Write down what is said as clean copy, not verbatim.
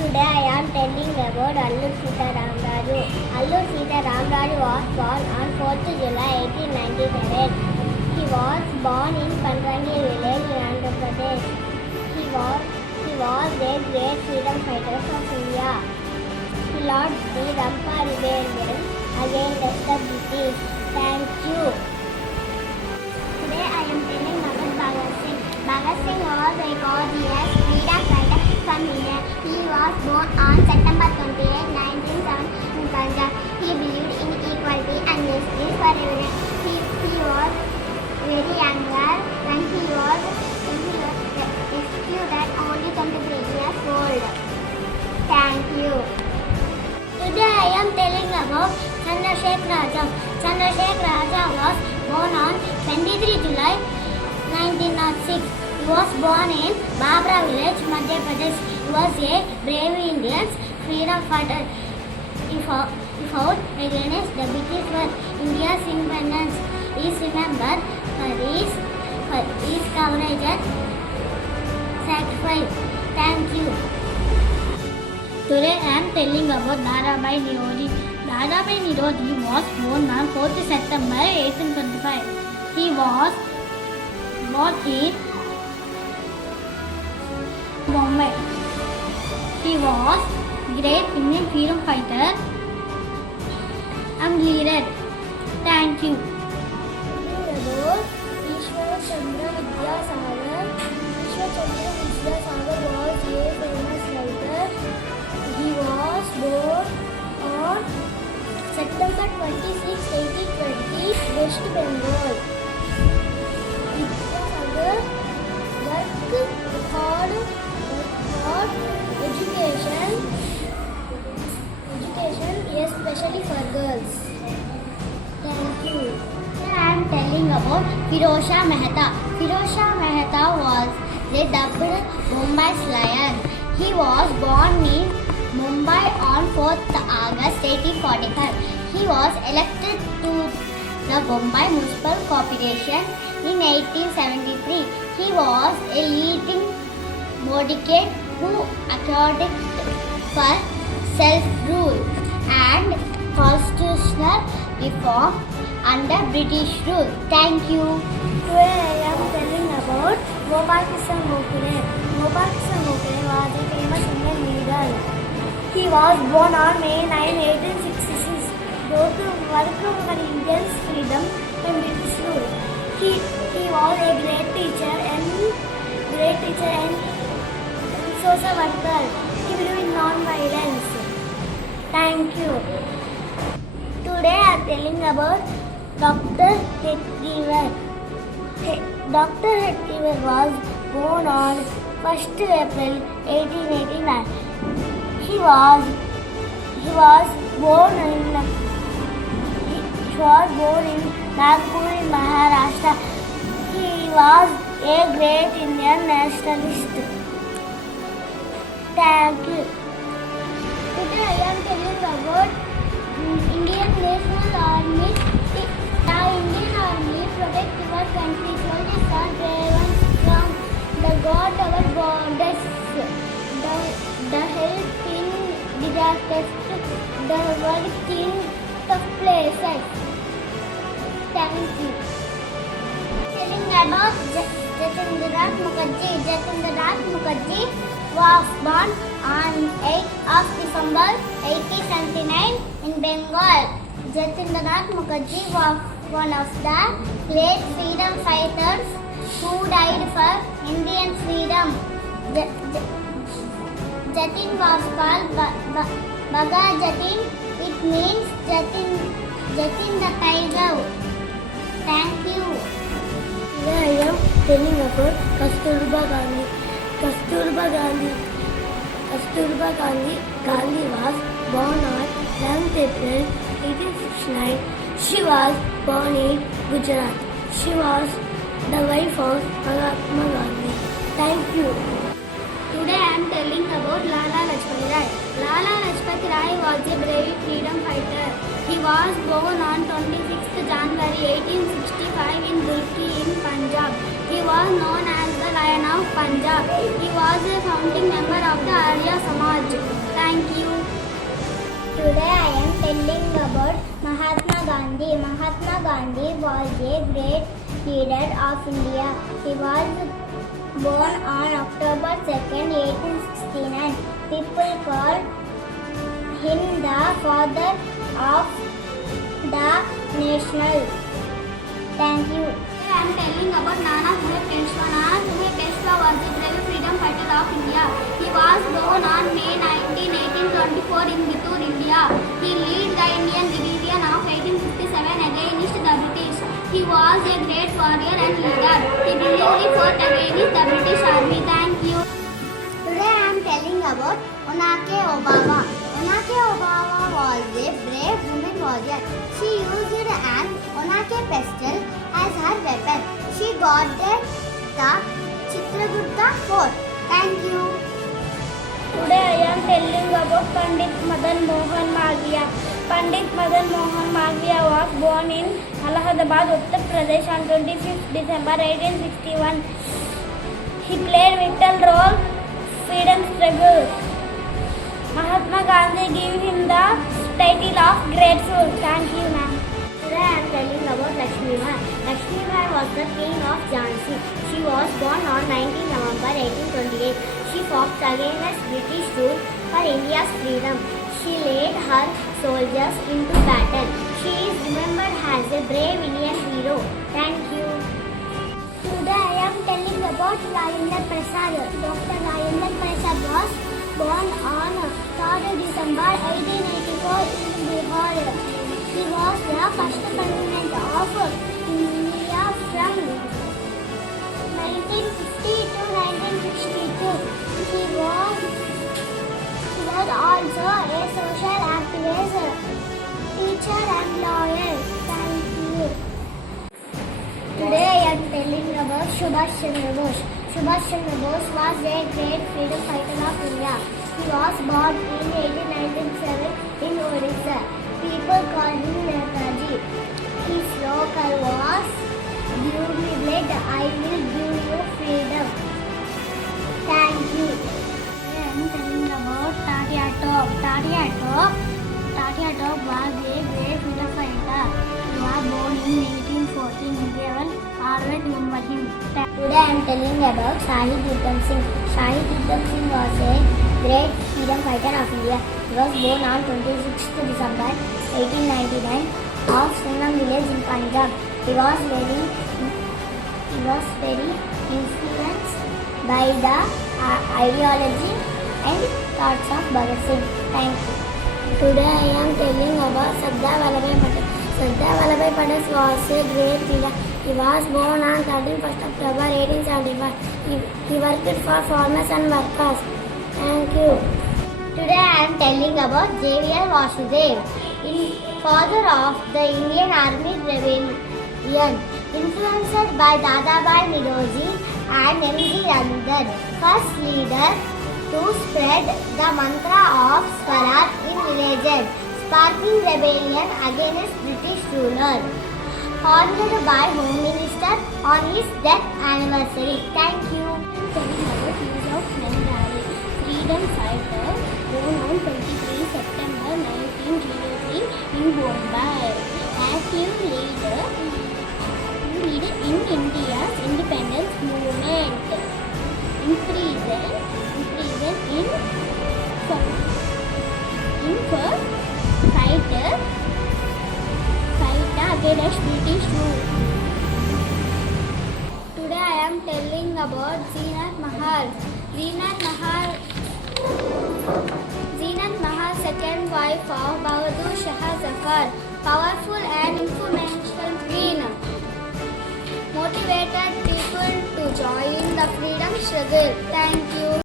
Today I am telling about Allur Sita Ramraju. Allur Sita Ramraju was born on 4th July 1897. He was born in Panrangi village in Andhra Pradesh. He was a great freedom fighter of India. He led the Rampa rebellion against the British. Thank you. Today I am telling about Bhagat Singh. Bhagat Singh was a courageous freedom fighter from India. He was born on September 28, 1907 in Punjab. He believed in equality and justice for everyone. He was very young when he was executed only 23 years old. Thank you. Today I am telling about Chandrasekhar Azam. Chandrasekhar Azam was born on 23 July 1906. He was born in Babra village, Madhya Pradesh. He was a brave Indian freedom fighter. He fought against the British for India's independence. He is remembered for his courage and sacrifice. Thank you. Today I am telling about Dadabhai Naoroji. Dadabhai Naoroji was born on 4th September 1825. He was born in Bombay. He was great Indian freedom fighter and leader. Thank you. Ishwar Chandra Vidyasagar. Ishwar Chandra Vidyasagar was a famous writer. He was born on September 26, 1820, West Bengal. Vidyasagar worked hard education, especially for girls. Thank you. Here I am telling about Firozshah Mehta. Firozshah Mehta was the dubbed Mumbai's lion. He was born in Mumbai on 4th August 1845. He was elected to the Mumbai Municipal Corporation in 1873. He was a leading advocate who advocated for self-rule and constitutional reform under British rule. Thank you. Today I am telling about Gopal Krishna Gokhale. Gopal Krishna Gokhale was a famous Indian leader. He was born on May 9, 1866. Though to work for Indians' freedom from British rule. He was a great teacher and social worker. He believed in non-violence. Thank you. Today I am telling about Dr. Hettiver. Dr. Hettiver was born on 1st April 1889. He was born in Nagpur in Maharashtra. He was a great Indian nationalist. Thank you. Today I am telling about Indian National Army. The Indian Army protects our country. Soldiers are brave from the guard our borders. The help in disasters. The work in tough places. Thank you. Telling about Jatindranath Mukherjee. Jatindranath Mukherjee was born on 8th of December 1879 in Bengal. Jatindranath Mukherjee was one of the great freedom fighters who died for Indian freedom. Jatin was called Baga Jatin. It means Jatin the tiger. Thank you. Today I am telling about Kasturba Gandhi. Kasturba Gandhi was born on 11th April 1869. She was born in Gujarat. She was the wife of Mahatma Gandhi. Thank you. Today I am telling about Lala Lajpat Rai. Lala Lajpat Rai was a brave freedom fighter. He was born on 26th January 1865 in Dulki in Punjab. He was known as the Lion of Punjab. He was a founding member of the Arya Samaj. Thank you. Today I am telling about Mahatma Gandhi. Mahatma Gandhi was a great leader of India. He was born on October 2nd, 1869. People called him the father of the national. Thank you. I am telling about Nana Sahib Peshwa. Nana Sahib Peshwa was a brave freedom fighter of India. He was born on May 19, 1824 in Bittur, India. He led the Indian Rebellion of 1857 against the British. He was a great warrior and leader. He bravely fought against the British Army. Thank you. Today I am telling about Onake Obawa. Onake Obawa was a brave woman warrior. She used an Onake pistol as her weapon. She guarded the Chitragutta fort. Thank you. Today I am telling about Pandit Madan Mohan Malviya. Pandit Madan Mohan Malviya was born in Allahabad, Uttar Pradesh on 25th December 1861. He played vital role freedom struggle. Mahatma Gandhi gave him the title of Great Soul. Thank you, ma'am. Today I am telling about Lakshmi Bai. Lakshmi Bai was the king of Jhansi. She was born on 19 November 1828. She fought against British rule for India's freedom. She led her soldiers into battle. She is remembered as a brave Indian hero. Thank you. Today I am telling about Rajendra Prasad. Dr. Rajendra Prasad was born on 3rd December 1884 in Bihar. He was the first president of India from 1950 to 1962. He was also a social activist, teacher and lawyer. Thank you. Today I am telling about Subhash Chandra Bose. Subhash Chandra Bose was a great freedom fighter of India. He was born in 1897 in Odisha. People called him Netaji. His slogan was, "Give me blood, I will give you freedom." Thank you. I am telling about Tatya Top. Tatya Top was a great freedom fighter. He was born in 1814. Everyone always remember him. Today I am telling about Shahid Udham Singh. Shahid Udham Singh was a great freedom fighter of India. He was born on 26th December 1899 of Sunam village in Punjab. He was very influenced by the ideology and thoughts of Bhagat Singh. Thank you. Today I am telling about Sardar Vallabhbhai Patel. Sardar Vallabhbhai Patel was a great leader. He was born on 31st October 1875. He worked for farmers and workers. Thank you. Today I am telling about J.V.R. Vasudev, father of the Indian Army Rebellion, influenced by Dadabhai Naoroji and M.G. Ranjan, first leader to spread the mantra of Swaraj in villages, sparking rebellion against British rulers. Honored by Home Minister on his death anniversary. Thank you. Telling about Yusuf Mehrdari, freedom fighter, born on 23 September 1903 in Bombay. Active leader in India's independence movement. Imprisoned for fighter against British rule. Today I am telling about Zeenat Mahal. Zeenat Mahal, second wife of Bahadur Shah Zafar, powerful and